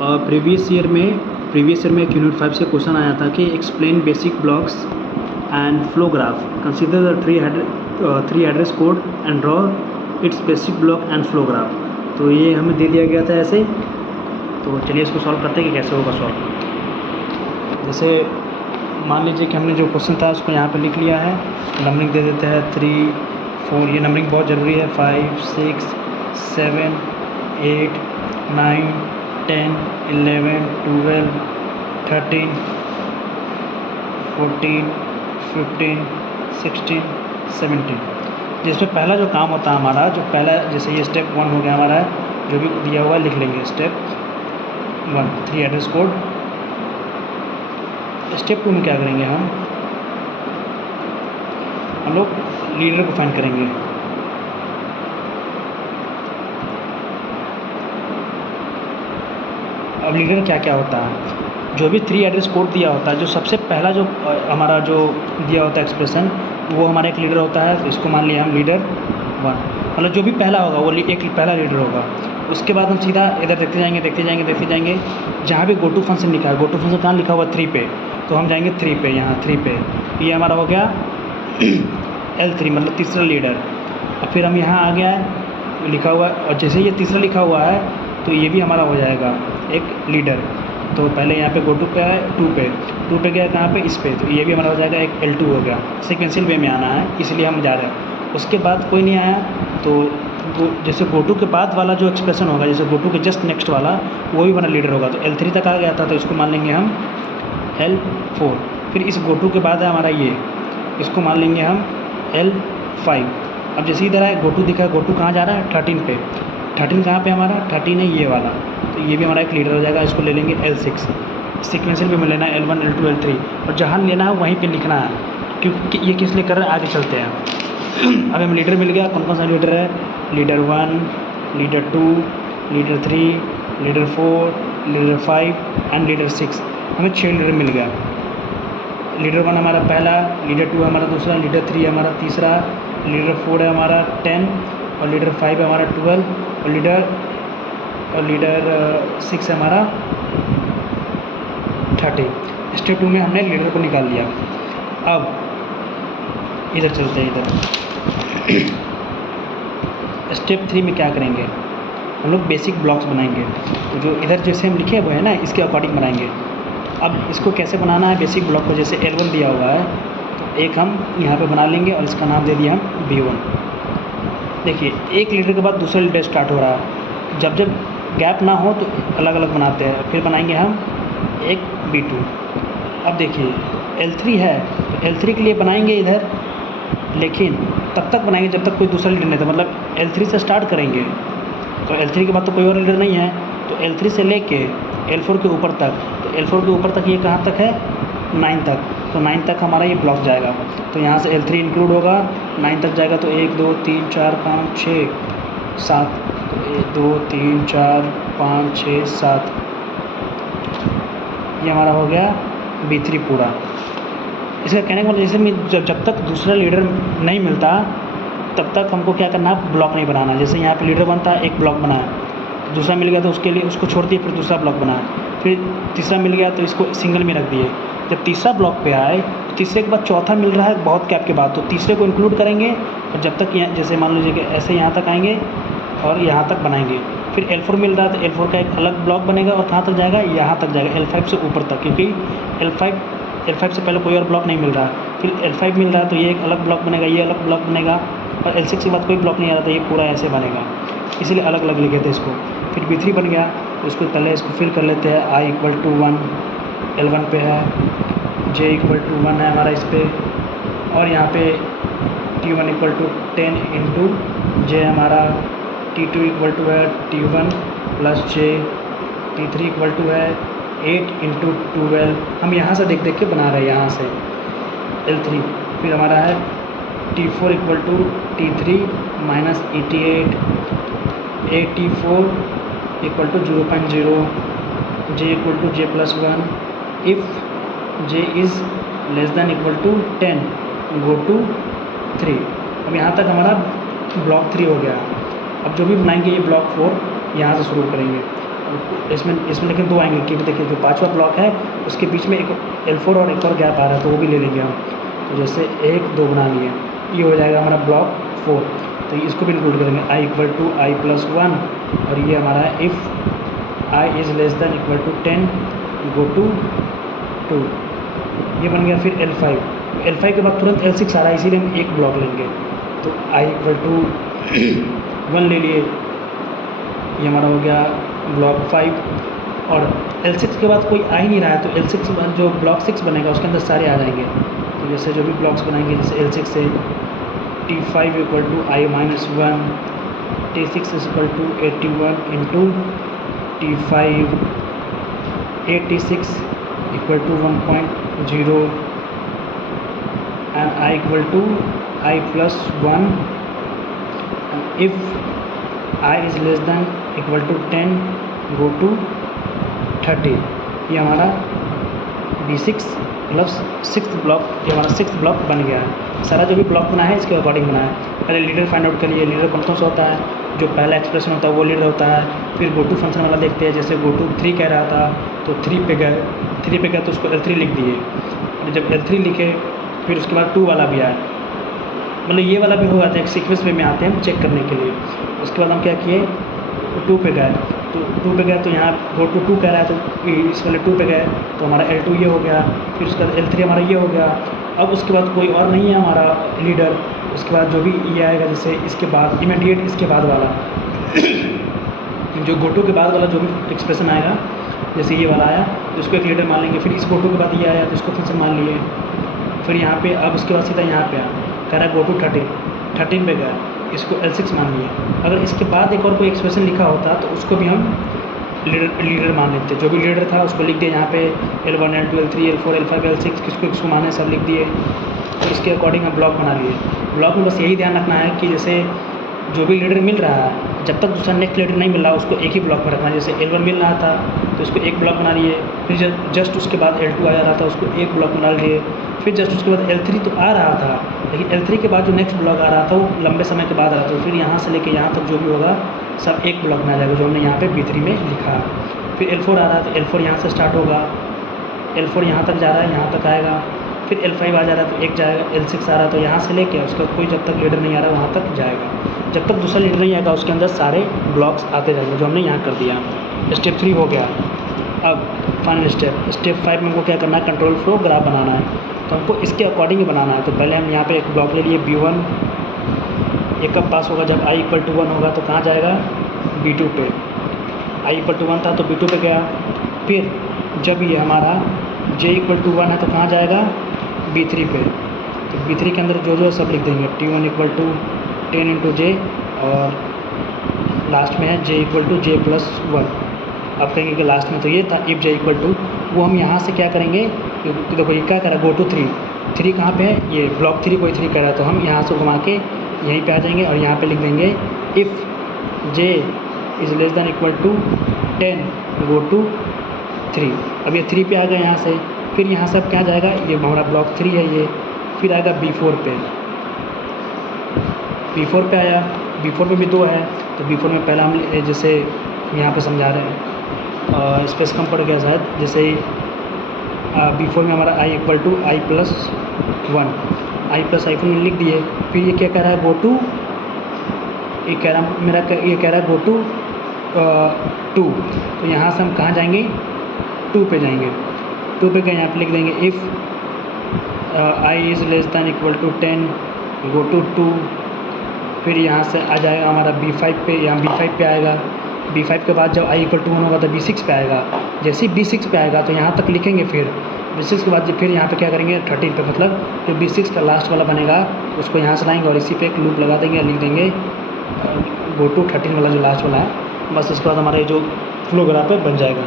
Previous year में एक unit 5 से क्वेश्चन आया था कि explain basic blocks and flow graph, consider the three address code and draw it's basic block and flow graph. तो ये हमें दे दिया गया था ऐसे। तो चलिए इसको सॉल्व करते हैं कि कैसे होगा सॉल्व। जैसे मान लीजिए कि हमने जो क्वेश्चन था उसको यहाँ पे लिख लिया है, नंबरिंग दे देते हैं 3 4, ये नंबरिंग बहुत ज़रूरी है, 5 6 7 8 9 10 11 12 13 14 15 16 17। जिसमें पहला जो काम होता है हमारा, जो पहला जैसे ये स्टेप 1 हो गया हमारा, जो भी दिया हुआ है लिख लेंगे स्टेप 1 3 एड्रेस कोड। स्टेप 2 में क्या करेंगे, हम लोग लीडर को फाइंड करेंगे। अब लीडर क्या क्या होता है, जो भी 3 एड्रेस कोड दिया होता है, जो सबसे पहला जो हमारा जो दिया होता है एक्सप्रेशन, वो हमारा एक लीडर होता है। तो इसको मान लिया हम लीडर 1, मतलब जो भी पहला होगा वो एक पहला लीडर होगा। उसके बाद हम सीधा इधर देखते जाएंगे जहाँ भी गो टू फंक्शन लिखा है, गो टू फंक्शन कहाँ लिखा हुआ 3 पे, तो हम जाएंगे 3 पे, यहाँ 3 पे। ये हमारा हो गया L3, मतलब तीसरा लीडर। और फिर हम यहाँ आ गया है लिखा हुआ, और जैसे ये तीसरा लिखा हुआ है तो ये भी हमारा हो जाएगा एक लीडर। तो पहले यहाँ पे गो टू पे है 2 पे गया कहाँ पे, इस पे, तो ये भी हमारा हो जाएगा एक L2 हो गया। सीक्वेंशियल वे में आना है इसलिए हम जा रहे हैं। उसके बाद कोई नहीं आया तो जैसे गो टू के बाद वाला जो एक्सप्रेशन होगा, जैसे गो टू के जस्ट नेक्स्ट वाला, वो भी हमारा लीडर होगा। तो L3 तक आ गया था तो इसको मान लेंगे हम L4। फिर इस गो टू के बाद है हमारा ये, इसको मान लेंगे हम L5। अब जैसे इधर आए गो टू दिखा है, गो टू कहाँ जा रहा है 13 पे, 13 कहाँ पे हमारा 13 है ये वाला, तो ये भी हमारा एक लीडर हो जाएगा। इसको ले लेंगे L6। सीक्वेंशियल में लेना है L1 L2 L3, और जहाँ लेना है वहीं पे लिखना है, क्योंकि ये किस लिए कर रहे हैं आगे चलते हैं। अब हमें लीडर मिल गया, कौन कौन सा लीडर है, leader 1, leader 2, leader 3, leader 4, leader 5 and leader 6। हमें 6 लीडर मिल गया। लीडर 1 हमारा पहला, लीडर 2 हमारा दूसरा, लीडर 3 हमारा तीसरा, लीडर 4 है हमारा 10, और लीडर 5 है हमारा 12, और लीडर 6 है हमारा 30। स्टेप 2 में हमने लीडर को निकाल लिया। अब इधर चलते हैं, इधर स्टेप 3 में क्या करेंगे, हम लोग बेसिक ब्लॉक्स बनाएंगे। तो जो इधर जैसे हम लिखे हुए हैं ना, इसके अकॉर्डिंग बनाएंगे। अब इसको कैसे बनाना है बेसिक ब्लॉक को, जैसे L1 दिया हुआ है तो एक हम यहाँ पे बना लेंगे और इसका नाम दे दिया हम B1। देखिए एक लीडर के बाद दूसरा लीडर स्टार्ट हो रहा है, जब गैप ना हो तो अलग अलग बनाते हैं। फिर बनाएंगे हम एक B2। अब देखिए L3 है तो L3 के लिए बनाएंगे इधर, लेकिन तब तक बनाएंगे जब तक कोई दूसरा लीडर नहीं था, मतलब L3 से स्टार्ट करेंगे। तो L3 के बाद तो कोई और लीडर नहीं है, तो L3 से लेके L4 के ऊपर तक, तो L4 के ऊपर तक ये कहाँ तक है 9 तक, तो 9 तक हमारा ये ब्लॉक जाएगा। तो यहाँ से L3 इंक्लूड होगा, 9 तक जाएगा, तो 1 2 3 4 5 6 7, तो 1 2 3 4 5 6 7, ये हमारा हो गया B3 पूरा। इसका कहने का मतलब जैसे जब तक दूसरा लीडर नहीं मिलता तब तक हमको क्या करना है, ब्लॉक नहीं बनाना। जैसे यहाँ पे लीडर बनता है, एक ब्लॉक बनाया, दूसरा मिल गया तो उसके लिए उसको छोड़ दिए, फिर दूसरा ब्लॉक बनाया, फिर तीसरा मिल गया तो इसको सिंगल में रख दिए। जब तीसरा ब्लॉक पे आए, तीसरे के बाद चौथा मिल रहा है बहुत गैप के बाद, तो तीसरे को इंक्लूड करेंगे, और जब तक यहाँ जैसे मान लीजिए कि ऐसे यहाँ तक आएंगे और यहाँ तक बनाएंगे। फिर L4 मिल रहा है तो L4 का एक अलग ब्लॉक बनेगा, और कहाँ तक जाएगा, यहाँ तक जाएगा, L5 से ऊपर तक, क्योंकि L5 से पहले कोई और ब्लॉक नहीं मिल रहा। फिर L5 मिल रहा है तो ये एक अलग ब्लॉक बनेगा, ये अलग ब्लॉक बनेगा, और L6 के बाद कोई ब्लॉक नहीं आ रहा था, ये पूरा ऐसे बनेगा, इसीलिए अलग अलग लिखे थे इसको। फिर B3 बन गया, तो उसको पहले इसको फिल कर लेते हैं। I = 1 L1 पे है, J = 1 है हमारा इस पर, और यहाँ पे T1 = 10 इंटू J हमारा, T2 = है T1 + J, T3 = है 8 इंटू 12। हम यहाँ से देख के बना रहे हैं, यहाँ से L3। फिर हमारा है T4 = T3 - 88, AT4 = 0.0, J = J + 1, if J is less than equal to 10 go to 3। अब यहाँ तक हमारा ब्लॉक 3 हो गया। अब जो भी बनाएंगे ये ब्लॉक 4 यहाँ से शुरू करेंगे। इसमें इसमें लेकिन 2 आएंगे, क्योंकि देखिए जो 5वां ब्लॉक है उसके बीच में एक L4 और एक और गैप आ रहा है, तो वो भी ले लेंगे हम। तो जैसे 1 2 बना लिए, ये हो जाएगा हमारा ब्लॉक 4। तो इसको भी इंक्लूड करेंगे i = i+1, और ये हमारा इफ़ i > 10 go to 2, ये बन गया। फिर L5 के बाद तुरंत L6 आ रहा है, इसीलिए हम एक ब्लॉक लेंगे। तो i = 1 ले लिए, ये हमारा हो गया ब्लॉक 5। और L6 के बाद कोई आ ही नहीं रहा है, तो L6 के बाद जो ब्लॉक 6 बनेगा उसके अंदर सारे आ जाएंगे। तो जैसे जो भी ब्लॉक्स बनाएंगे, जैसे L6 से T5 = i-1, T6 = 81 into T5, 86 = 1.0, and i = i+1, and if i > 10 go to 30। ये हमारा B6 प्लस 6th ब्लॉक, ये हमारा 6th ब्लॉक बन गया है। सारा जो भी ब्लॉक बना है इसके अकॉर्डिंग बना है। पहले लीडर फाइंड आउट करिए, लीडर कौन सा होता है, जो पहला एक्सप्रेशन होता है वो लीडर होता है। फिर गो टू फंक्शन वाला देखते हैं, जैसे गो टू 3 कह रहा था तो 3 पे गए तो उसको L3 लिख दिए, और जब L3 लिखे फिर उसके बाद 2 वाला भी आया, मतलब ये वाला भी होगा। तो एक सीक्वेंस में आते हैं हम चेक करने के लिए। उसके बाद हम क्या किए, 2 पे गए, तो 2 पे गए तो यहाँ गो टू 2 कह रहा है, तो इस वाले 2 पे गए तो हमारा L2 ये हो गया। फिर उसके बाद L3 हमारा ये हो गया। अब उसके बाद कोई और नहीं है हमारा लीडर। उसके बाद जो भी ये आएगा, जैसे इसके बाद इमीडिएट इसके बाद वाला जो गो टू के बाद वाला जो भी एक्सप्रेशन आएगा, जैसे ये वाला आया तो उसको एक लीडर मान लेंगे। फिर इस गो टू के बाद ये आया तो इसको फंक्शन मान लिए। फिर यहाँ पे अब उसके बाद सीधा यहाँ पे आया, कह रहा है गो टू 13 पे गया, इसको L6 मान लिए। अगर इसके बाद एक और कोई एक्सप्रेशन लिखा होता तो उसको भी हम लीडर मान लेते। जो भी लीडर था उसको लिख दिया यहाँ पे, L1 L2 L3 L4 L5 L6 किसको माने सब लिख दिए। तो इसके अकॉर्डिंग हम ब्लॉक बना लिए। ब्लॉक में बस यही ध्यान रखना है कि जैसे जो भी लीडर मिल रहा है, जब तक दूसरा नेक्स्ट लीडर नहीं मिल रहा उसको एक ही ब्लॉक में रखना है। जैसे L1 मिल रहा था तो इसको एक ब्लॉक बना लिए, फिर जस्ट उसके बाद L2 आ रहा था उसको एक ब्लॉक में डाल दिए, फिर जस्ट उसके बाद L3 तो आ रहा था, लेकिन L3 के बाद जो नेक्स्ट ब्लॉक आ रहा था वो लंबे समय के बाद आ रहा था। फिर यहाँ से लेके यहाँ तक जो भी होगा सब एक ब्लॉक में आ जाएगा, जो हमने यहाँ पे B3 में लिखा है। फिर L4 आ रहा है तो L4 यहाँ से स्टार्ट होगा, L4 यहाँ तक जा रहा है, यहाँ तक आएगा। फिर L5 आ जा रहा है तो एक जाएगा, L6 आ रहा है तो यहाँ से लेके उसका कोई जब तक लीडर नहीं आ रहा वहाँ तक जाएगा। जब तक दूसरा लीडर नहीं आएगा उसके अंदर सारे ब्लॉक्स आते जाएंगे, जो हमने यहाँ कर दिया। स्टेप 3 हो गया। अब फाइनल स्टेप 5 में हमको क्या करना है, कंट्रोल फ्लो ग्राफ बनाना है। तो हमको इसके अकॉर्डिंग ही बनाना है। तो पहले हम यहाँ पे एक ब्लॉक ले लिए B1, ये कब पास होगा, जब i = 1 होगा तो कहाँ जाएगा, B2 पे। i = 1 था तो B2 पे गया। फिर जब ये हमारा j = 1 है तो कहाँ जाएगा, B3 पे। तो B3 के अंदर जो सब लिख देंगे, T1 = 10 × j, और लास्ट में है j = j+1। अब कहेंगे कि लास्ट में तो ये था इफ़ j = वो हम यहाँ से क्या करेंगे, देखो ये क्या करा, गो टू 3 कहाँ पे है, ये ब्लॉक 3 कोई 3 कर रहा है, तो हम यहाँ से घुमा के यहीं पे आ जाएंगे और यहाँ पे लिख देंगे इफ़ j > 10 go to 3। अब ये 3 पे आ गया यहाँ से। फिर यहाँ से अब क्या जाएगा, ये हमारा ब्लॉक 3 है ये। फिर आएगा B4 पे, B4 पे आया, B4 में भी 2 है तो B4 में पहला हम जैसे यहाँ पे समझा रहे हैं, स्पेस कम पड़ गया शायद। जैसे B4 में हमारा i = i+1, i+i4 में लिख दिए। फिर ये क्या कह रहा है, गो टू, ये कह रहा है गो टू 2। तो यहाँ से हम कहाँ जाएंगे, 2 पे जाएंगे। 2 पे गए, यहाँ पे लिख देंगे इफ़ i > 10 go to 2। फिर यहाँ से आ जाएगा हमारा B5 पे, यहाँ B5 पे आएगा। B5 के बाद जब i = 1 होगा तो B6 पे आएगा। जैसे ही B6 पे आएगा तो यहाँ तक लिखेंगे। फिर B6 के बाद फिर यहाँ पे क्या करेंगे, 13 पे, मतलब जो B6 का लास्ट वाला बनेगा उसको यहाँ से लाएंगे और इसी पे एक लूप लगा देंगे और लिख देंगे गो टू 13 वाला जो लास्ट वाला है। बस इसके बाद हमारा जो फ्लो ग्राफ है बन जाएगा।